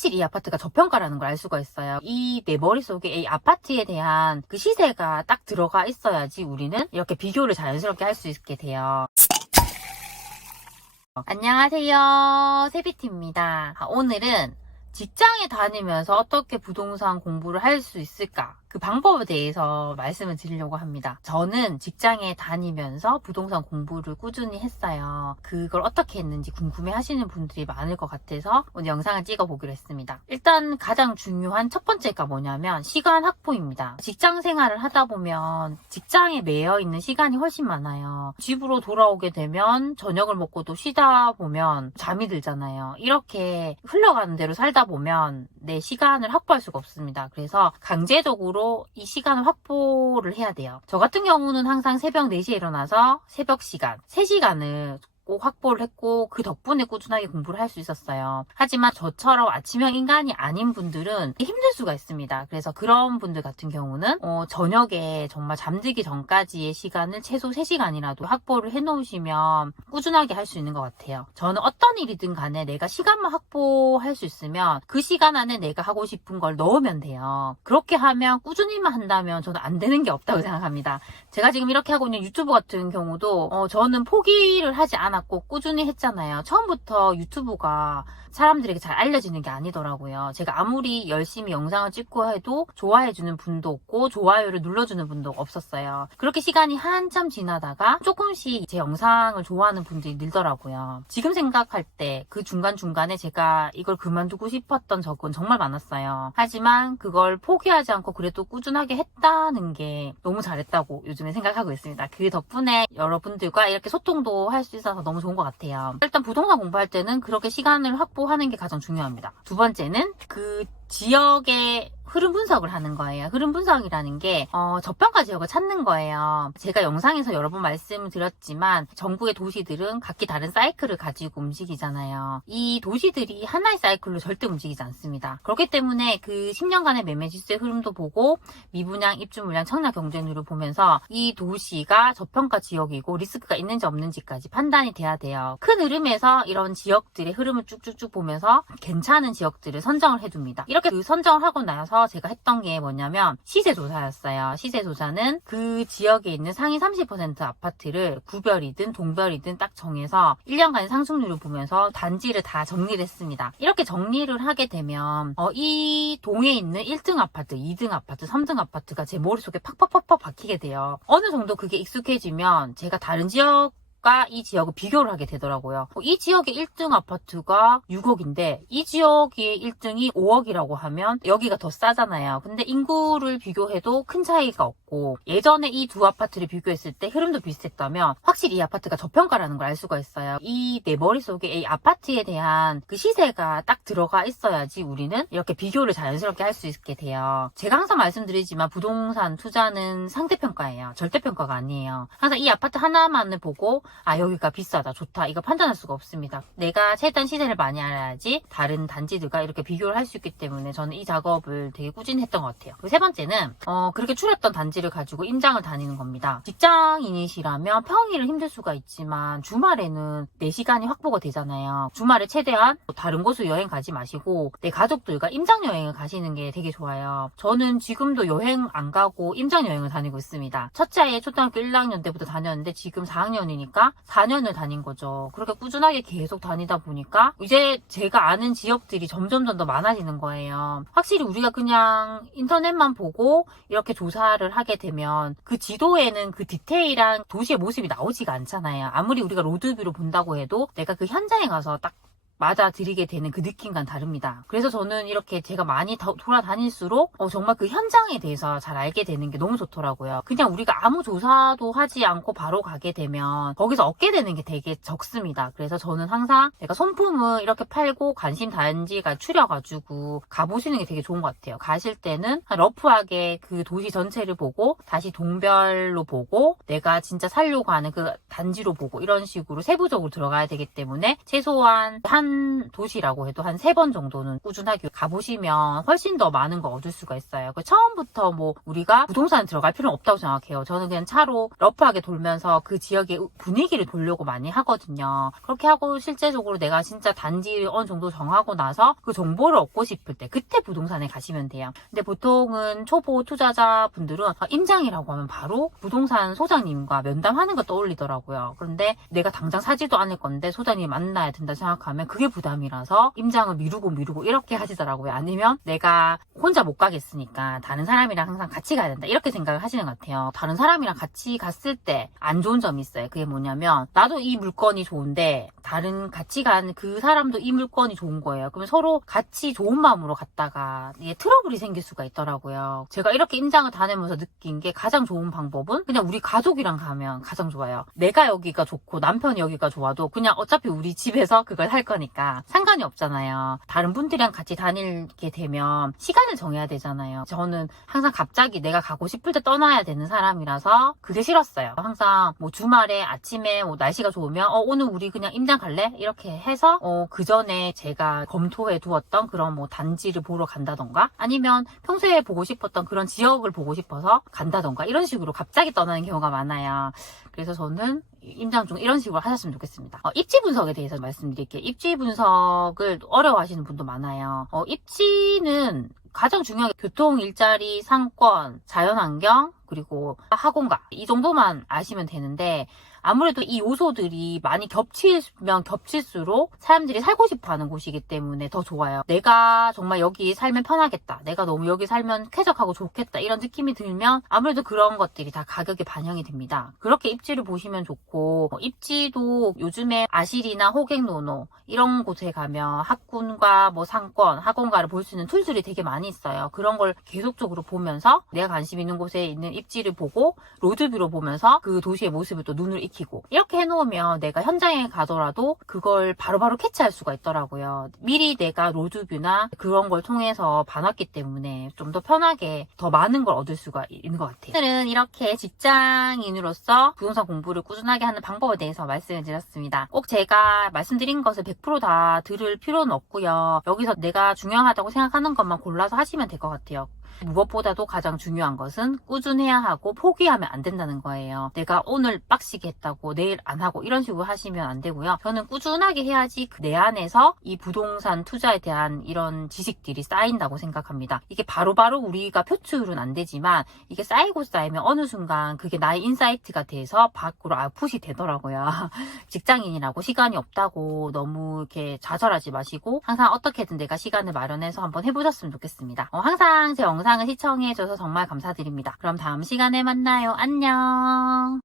확실히 이 아파트가 저평가라는 걸 알 수가 있어요. 이 내 머릿속에 이 아파트에 대한 그 시세가 딱 들어가 있어야지 우리는 이렇게 비교를 자연스럽게 할 수 있게 돼요. 안녕하세요, 세비티입니다. 오늘은 직장에 다니면서 어떻게 부동산 공부를 할 수 있을까? 그 방법에 대해서 말씀을 드리려고 합니다. 저는 직장에 다니면서 부동산 공부를 꾸준히 했어요. 그걸 어떻게 했는지 궁금해 하시는 분들이 많을 것 같아서 오늘 영상을 찍어보기로 했습니다. 일단 가장 중요한 첫 번째가 뭐냐면 시간 확보입니다. 직장 생활을 하다 보면 직장에 매여 있는 시간이 훨씬 많아요. 집으로 돌아오게 되면 저녁을 먹고도 쉬다 보면 잠이 들잖아요. 이렇게 흘러가는 대로 살다 보면 내 시간을 확보할 수가 없습니다. 그래서 강제적으로 이 시간을 확보를 해야 돼요. 저 같은 경우는 항상 새벽 4시에 일어나서 새벽 시간, 3시간을 꼭 확보를 했고 그 덕분에 꾸준하게 공부를 할 수 있었어요. 하지만 저처럼 아침형 인간이 아닌 분들은 힘들 수가 있습니다. 그래서 그런 분들 같은 경우는 저녁에 정말 잠들기 전까지의 시간을 최소 3시간이라도 확보를 해놓으시면 꾸준하게 할 수 있는 것 같아요. 저는 어떤 일이든 간에 내가 시간만 확보할 수 있으면 그 시간 안에 내가 하고 싶은 걸 넣으면 돼요. 그렇게 하면 꾸준히만 한다면 저는 안 되는 게 없다고 생각합니다. 제가 지금 이렇게 하고 있는 유튜브 같은 경우도 저는 포기를 하지 않았고 꾸준히 했잖아요. 처음부터 유튜브가 사람들에게 잘 알려지는 게 아니더라고요. 제가 아무리 열심히 영상을 찍고 해도 좋아해주는 분도 없고 좋아요를 눌러주는 분도 없었어요. 그렇게 시간이 한참 지나다가 조금씩 제 영상을 좋아하는 분들이 늘더라고요. 지금 생각할 때 그 중간중간에 제가 이걸 그만두고 싶었던 적은 정말 많았어요. 하지만 그걸 포기하지 않고 그래도 꾸준하게 했다는 게 너무 잘했다고 요즘에 생각하고 있습니다. 그 덕분에 여러분들과 이렇게 소통도 할 수 있어서 너무 좋은 것 같아요. 일단 부동산 공부할 때는 그렇게 시간을 확보하는 게 가장 중요합니다. 두 번째는 그 지역의 흐름 분석을 하는 거예요. 흐름 분석이라는 게 저평가 지역을 찾는 거예요. 제가 영상에서 여러 번 말씀을 드렸지만 전국의 도시들은 각기 다른 사이클을 가지고 움직이잖아요. 이 도시들이 하나의 사이클로 절대 움직이지 않습니다. 그렇기 때문에 그 10년간의 매매 지수의 흐름도 보고 미분양, 입주 물량, 청약 경쟁률을 보면서 이 도시가 저평가 지역이고 리스크가 있는지 없는지까지 판단이 돼야 돼요. 큰 흐름에서 이런 지역들의 흐름을 쭉쭉쭉 보면서 괜찮은 지역들을 선정을 해둡니다. 이렇게 선정을 하고 나서 제가 했던 게 뭐냐면 시세조사였어요. 시세조사는 그 지역에 있는 상위 30% 아파트를 구별이든 동별이든 딱 정해서 1년간의 상승률을 보면서 단지를 다 정리를 했습니다. 이렇게 정리를 하게 되면 이 동에 있는 1등 아파트, 2등 아파트, 3등 아파트가 제 머릿속에 팍팍팍팍 박히게 돼요. 어느 정도 그게 익숙해지면 제가 다른 지역 이 지역을 비교를 하게 되더라고요. 이 지역의 1등 아파트가 6억인데 이 지역의 1등이 5억이라고 하면 여기가 더 싸잖아요. 근데 인구를 비교해도 큰 차이가 없고 예전에 이 두 아파트를 비교했을 때 흐름도 비슷했다면 확실히 이 아파트가 저평가라는 걸 알 수가 있어요. 이 내 머릿속에 이 아파트에 대한 그 시세가 딱 들어가 있어야지 우리는 이렇게 비교를 자연스럽게 할 수 있게 돼요. 제가 항상 말씀드리지만 부동산 투자는 상대평가예요. 절대평가가 아니에요. 항상 이 아파트 하나만을 보고 여기가 비싸다, 좋다 이거 판단할 수가 없습니다. 내가 최대한 시세를 많이 알아야지 다른 단지들과 이렇게 비교를 할 수 있기 때문에 저는 이 작업을 되게 꾸준히 했던 것 같아요. 그리고 세 번째는 그렇게 추렸던 단지를 가지고 임장을 다니는 겁니다. 직장인이시라면 평일은 힘들 수가 있지만 주말에는 내 시간이 확보가 되잖아요. 주말에 최대한 다른 곳으로 여행 가지 마시고 내 가족들과 임장 여행을 가시는 게 되게 좋아요. 저는 지금도 여행 안 가고 임장 여행을 다니고 있습니다. 첫째 아이 초등학교 1학년 때부터 다녔는데 지금 4학년이니까 4년을 다닌 거죠. 그렇게 꾸준하게 계속 다니다 보니까 이제 제가 아는 지역들이 점점 더 많아지는 거예요. 확실히 우리가 그냥 인터넷만 보고 이렇게 조사를 하게 되면 그 지도에는 그 디테일한 도시의 모습이 나오지가 않잖아요. 아무리 우리가 로드뷰로 본다고 해도 내가 그 현장에 가서 딱 맞아들이게 되는 그 느낌과는 다릅니다. 그래서 저는 이렇게 제가 많이 돌아다닐수록 정말 그 현장에 대해서 잘 알게 되는 게 너무 좋더라고요. 그냥 우리가 아무 조사도 하지 않고 바로 가게 되면 거기서 얻게 되는 게 되게 적습니다. 그래서 저는 항상 내가 손품을 이렇게 팔고 관심 단지가 추려가지고 가보시는 게 되게 좋은 것 같아요. 가실 때는 러프하게 그 도시 전체를 보고 다시 동별로 보고 내가 진짜 살려고 하는 그 단지로 보고 이런 식으로 세부적으로 들어가야 되기 때문에 최소한 한 큰 도시라고 해도 한 3번 정도는 꾸준하게 가보시면 훨씬 더 많은 걸 얻을 수가 있어요. 처음부터 뭐 우리가 부동산 들어갈 필요는 없다고 생각해요. 저는 그냥 차로 러프하게 돌면서 그 지역의 분위기를 보려고 많이 하거든요. 그렇게 하고 실제적으로 내가 진짜 단지를 어느 정도 정하고 나서 그 정보를 얻고 싶을 때 그때 부동산에 가시면 돼요. 근데 보통은 초보 투자자분들은 임장이라고 하면 바로 부동산 소장님과 면담하는 거 떠올리더라고요. 그런데 내가 당장 사지도 않을 건데 소장님 만나야 된다 생각하면 그게 부담이라서 임장을 미루고 이렇게 하시더라고요. 아니면 내가 혼자 못 가겠으니까 다른 사람이랑 항상 같이 가야 된다 이렇게 생각을 하시는 것 같아요. 다른 사람이랑 같이 갔을 때 안 좋은 점이 있어요. 그게 뭐냐면 나도 이 물건이 좋은데 다른 같이 간 그 사람도 이 물건이 좋은 거예요. 그러면 서로 같이 좋은 마음으로 갔다가 이게 트러블이 생길 수가 있더라고요. 제가 이렇게 임장을 다니면서 느낀 게 가장 좋은 방법은 그냥 우리 가족이랑 가면 가장 좋아요. 내가 여기가 좋고 남편이 여기가 좋아도 그냥 어차피 우리 집에서 그걸 할 거니까 상관이 없잖아요. 다른 분들이랑 같이 다니게 되면 시간을 정해야 되잖아요. 저는 항상 갑자기 내가 가고 싶을 때 떠나야 되는 사람이라서 그게 싫었어요. 항상 뭐 주말에 아침에 뭐 날씨가 좋으면 오늘 우리 그냥 임장 갈래? 이렇게 해서 그 전에 제가 검토해 두었던 그런 뭐 단지를 보러 간다던가 아니면 평소에 보고 싶었던 그런 지역을 보고 싶어서 간다던가 이런 식으로 갑자기 떠나는 경우가 많아요. 그래서 저는 임장 중 이런 식으로 하셨으면 좋겠습니다. 입지 분석에 대해서 말씀드릴게요. 입지 분석을 어려워하시는 분도 많아요. 입지는 가장 중요한 게 교통, 일자리, 상권, 자연환경, 그리고 학원가 이 정도만 아시면 되는데 아무래도 이 요소들이 많이 겹치면 겹칠수록 사람들이 살고 싶어하는 곳이기 때문에 더 좋아요. 내가 정말 여기 살면 편하겠다. 내가 너무 여기 살면 쾌적하고 좋겠다. 이런 느낌이 들면 아무래도 그런 것들이 다 가격에 반영이 됩니다. 그렇게 입지를 보시면 좋고 입지도 요즘에 아실이나 호갱노노 이런 곳에 가면 학군과 뭐 상권, 학원가를 볼 수 있는 툴들이 되게 많이 있어요. 그런 걸 계속적으로 보면서 내가 관심 있는 곳에 있는 입지를 보고 로드뷰로 보면서 그 도시의 모습을 또 눈을 익히고 이렇게 해놓으면 내가 현장에 가더라도 그걸 바로바로 캐치할 수가 있더라고요. 미리 내가 로드뷰나 그런 걸 통해서 봐놨기 때문에 좀 더 편하게 더 많은 걸 얻을 수가 있는 것 같아요. 오늘은 이렇게 직장인으로서 부동산 공부를 꾸준하게 하는 방법에 대해서 말씀을 드렸습니다. 꼭 제가 말씀드린 것을 100% 다 들을 필요는 없고요. 여기서 내가 중요하다고 생각하는 것만 골라서 하시면 될 것 같아요. 무엇보다도 가장 중요한 것은 꾸준해야 하고 포기하면 안 된다는 거예요. 내가 오늘 빡시게 했다고 내일 안 하고 이런 식으로 하시면 안 되고요. 저는 꾸준하게 해야지 내 안에서 이 부동산 투자에 대한 이런 지식들이 쌓인다고 생각합니다. 이게 바로바로 우리가 표출은 안 되지만 이게 쌓이고 쌓이면 어느 순간 그게 나의 인사이트가 돼서 밖으로 아웃풋이 되더라고요. 직장인이라고 시간이 없다고 너무 이렇게 좌절하지 마시고 항상 어떻게든 내가 시간을 마련해서 한번 해보셨으면 좋겠습니다. 항상 제 영상을 시청해줘서 정말 감사드립니다. 그럼 다음 시간에 만나요. 안녕.